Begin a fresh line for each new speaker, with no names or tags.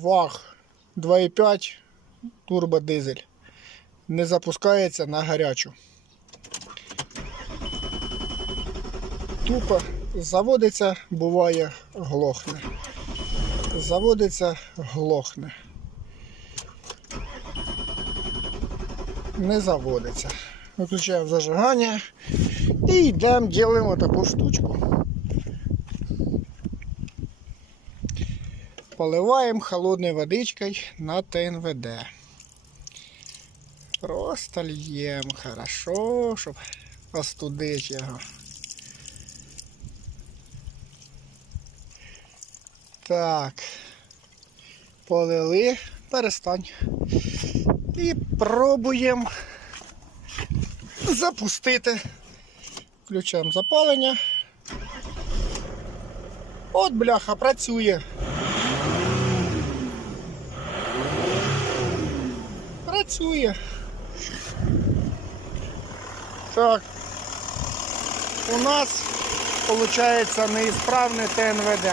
ВАГ 2,5 турбодизель. Не запускається на гарячу. Тупо заводиться, буває, глохне. Заводиться, глохне. Не заводиться. Виключаємо зажигання і йдемо, робимо таку штучку. Поливаємо холодною водичкою на ТНВД. Просто льємо хорошо, щоб остудити його. Так. Полили, перестань. І пробуємо запустити. Включаємо запалення. От бляха, працює. Працює. Так. У нас виходить неісправне ТНВД.